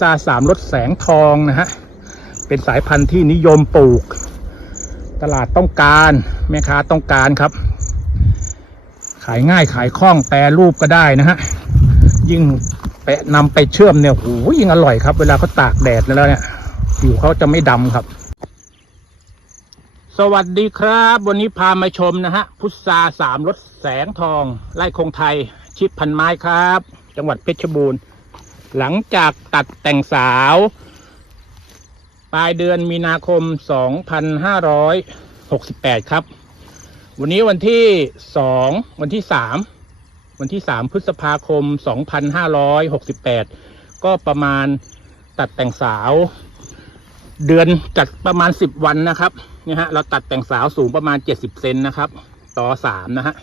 ทราสามรถแสงทองนะฮะ เป็นสายพันธุ์ที่นิยมปลูก ตลาดต้องการ แม่ค้าต้องการครับ ขายง่ายขายคล่องแปรรูปก็ได้นะฮะ ยิ่งไปนำไปเชื่อมเนี่ยโอ้โหยิ่งอร่อยครับ เวลาเขาตากแดดแล้วเนี่ยผิวเขาจะไม่ดำครับ สวัสดีครับ วันนี้พามาชมนะฮะ พุทราสามรถแสงทอง ไร่คงไทย ชิดพันไม้ครับ จังหวัดเพชรบูรณ์ หลังจากตัดแต่งสาว ปลายเดือนมีนาคม 2568 ครับ วันนี้วันที่ 2 วันที่ 3 วันที่ 3 พฤษภาคม 2568 ก็ประมาณตัดแต่งสาว เดือนจัดประมาณ 10 วันนะครับนี่ฮะเราตัดแต่งสาวสูงประมาณ 70 เซนนะครับ ต่อ 3 นะฮะ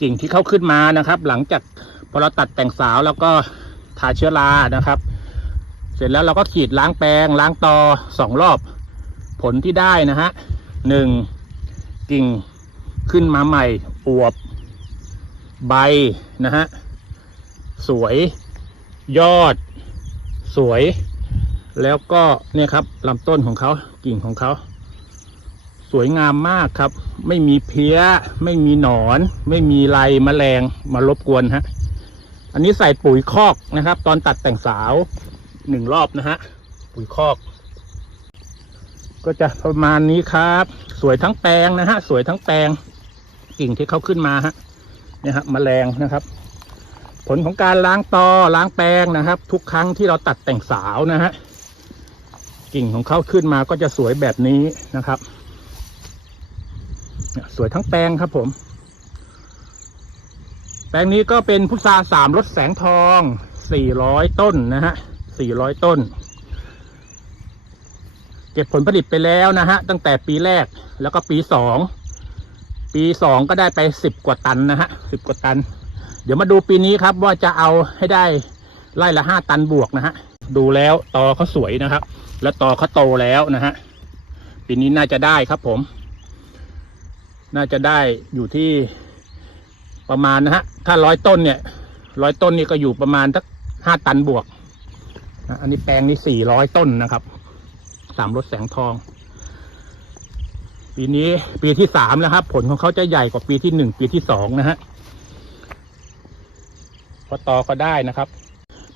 กิ่งที่เขาขึ้นมานะครับ หลังจากพอเราตัดแต่งสาวแล้วก็ ทาเชื้อรานะครับ เสร็จแล้วเราก็ขีดล้างแปลงล้างตอสองรอบ ผลที่ได้นะฮะหนึ่งกิ่งขึ้นมาใหม่อวบ ใบนะฮะสวยยอด สวย แล้วก็เนี่ยครับลำต้นของเขากิ่งของเขา สวยงามมากครับ ไม่มีเพี้ย ไม่มีหนอน ไม่มีไรมแมลงมารบกวนฮะ อันนี้ใส่ปุ๋ยคอกนะครับ ตอนตัดแต่งสาวหนึ่งรอบนะฮะปุ๋ยคอก ก็จะประมาณนี้ครับ สวยทั้งแปลงนะฮะสวยทั้งแปลงกิ่งที่เขาขึ้นมาฮะเนี่ยฮะแมลงนะครับ ผลของการล้างตอล้างแปลงนะครับ ทุกครั้งที่เราตัดแต่งสาวนะฮะกิ่งของเขาขึ้นมาก็จะสวยแบบนี้นะครับ สวยทั้งแปลงครับผม แปลงนี้ก็เป็นพุทราสามรถแสงทอง 400 ต้นนะฮะ 400 ต้น เก็บผลผลิตไปแล้วนะฮะ ตั้งแต่ปีแรกแล้วก็ปีสองปีสองก็ได้ไป 10 กว่าตันนะฮะ 10 กว่าตัน เดี๋ยวมาดูปีนี้ครับว่าจะเอาให้ได้ไร่ละ 5 ตันบวกนะฮะ ดูแล้วตอเขาสวยนะครับ แล้วตอเขาโตแล้วนะฮะ ปีนี้น่าจะได้ครับผม น่าจะได้อยู่ที่ ประมาณนะฮะ ถ้าร้อยต้นเนี่ยร้อยต้นนี่ก็อยู่ประมาณสักห้าตันบวกนะอันนี้แปลงนี่สี่ร้อยต้นนะครับ สามรถแสงทอง ปีนี้ปีที่สามแล้วครับ ผลของเขาจะใหญ่กว่าปีที่หนึ่งปีที่สองนะฮะพอตอก็ได้นะครับ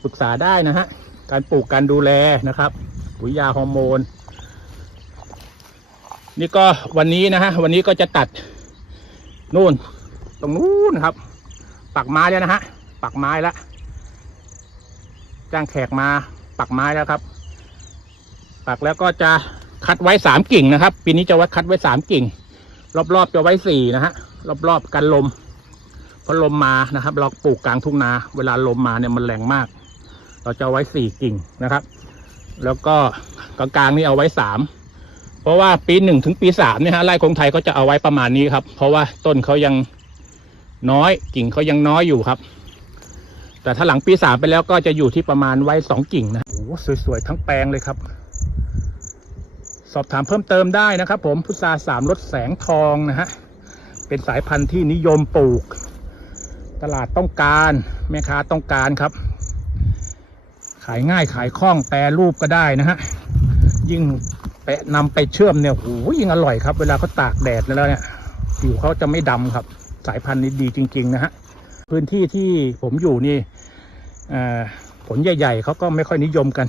ปรึกษาได้นะฮะ การปลูกการดูแลนะครับ ปุ๋ยยาฮอร์โมน นี่ก็วันนี้นะฮะ วันนี้ก็จะตัด นู่น ตรงนู้นครับ ปักไม้แล้วนะฮะ ปักไม้แล้วจ้างแขกมาปักไม้แล้วครับ ปักแล้วก็จะคัดไว้สามกิ่งนะครับ ปีนี้จะวัดคัดไว้สามกิ่ง รอบๆจะไว้สี่นะฮะ รอบๆกันลมเพราะลมมานะครับ เราปลูกกลางทุ่งนา เวลาลมมาเนี่ยมันแรงมาก เราจะาไว้สี่กิ่งนะครับ แล้วก็กลางๆนี่เอาไว้สามเพราะว่าปีหนึ่งถึงปีสามเนี่ยฮะไร่คงไทยก็จะเอาไว้ประมาณนี้ครับ เพราะว่าต้นเขายัง น้อยกิ่งเขายังน้อยอยู่ครับ แต่ถ้าหลังปีสามไปแล้วก็จะอยู่ที่ประมาณไว้สองกิ่งนะโอ้สวยๆทั้งแปลงเลยครับ สอบถามเพิ่มเติมได้นะครับ ผมพุทราสามรถแสงทองนะฮะเป็นสายพันธุ์ที่นิยมปลูก ตลาดต้องการแม่ค้าต้องการครับ ขายง่ายขายคล่องแปรรูปก็ได้นะฮะยิ่งไปนำไปเชื่อมเนี่ยโอ้ยิ่งอร่อยครับ เวลาเขาตากแดดแล้วเนี่ยผิวเขาจะไม่ดำครับ สายพันธุ์นี้ดีจริง ๆ นะฮะพื้นที่ที่ผมอยู่นี่ผลใหญ่ๆเขาก็ไม่ค่อยนิยมกัน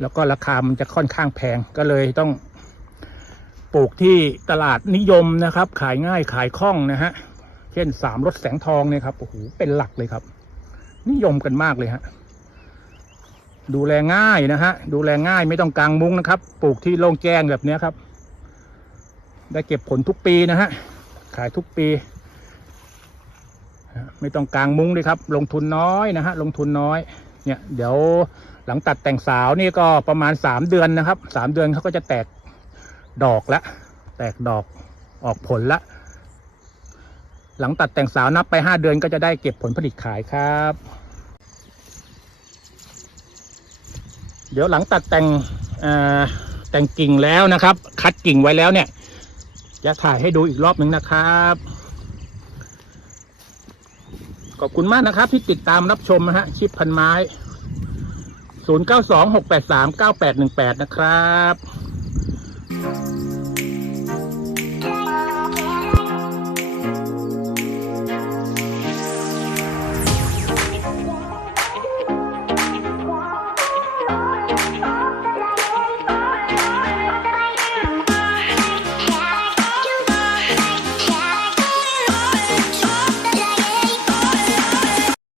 แล้วก็ราคามันจะค่อนข้างแพงก็เลยต้องปลูกที่ตลาดนิยมนะครับ ขายง่ายขายคล่องนะฮะเช่นสามรถแสงทองเนี่ยครับโอ้โหเป็นหลักเลยครับ นิยมกันมากเลยฮะดูแลง่ายนะฮะดูแลง่ายไม่ต้องกางมุ้งนะครับ ปลูกที่โล่งแจ้งแบบนี้ครับ ได้เก็บผลทุกปีนะฮะขายทุกปี ไม่ต้องกางมุ้งเลยครับ ลงทุนน้อยนะฮะลงทุนน้อยเนี่ยเดี๋ยวหลังตัดแต่งสาวนี่ก็ประมาณสามเดือนนะครับสามเดือนเขาก็จะแตกดอกละแตกดอกออกผลละ หลังตัดแต่งสาวนับไปห้าเดือนก็จะได้เก็บผลผลิตขายครับ เดี๋ยวหลังตัดแต่งแต่งกิ่งแล้วนะครับ คัดกิ่งไว้แล้วเนี่ยจะถ่ายให้ดูอีกรอบหนึ่งนะครับ ขอบคุณมากนะครับ ที่ติดตามรับชมนะฮะชิปพันไม้ 0 9 2 6 8 3 9 8 1 8 นะครับ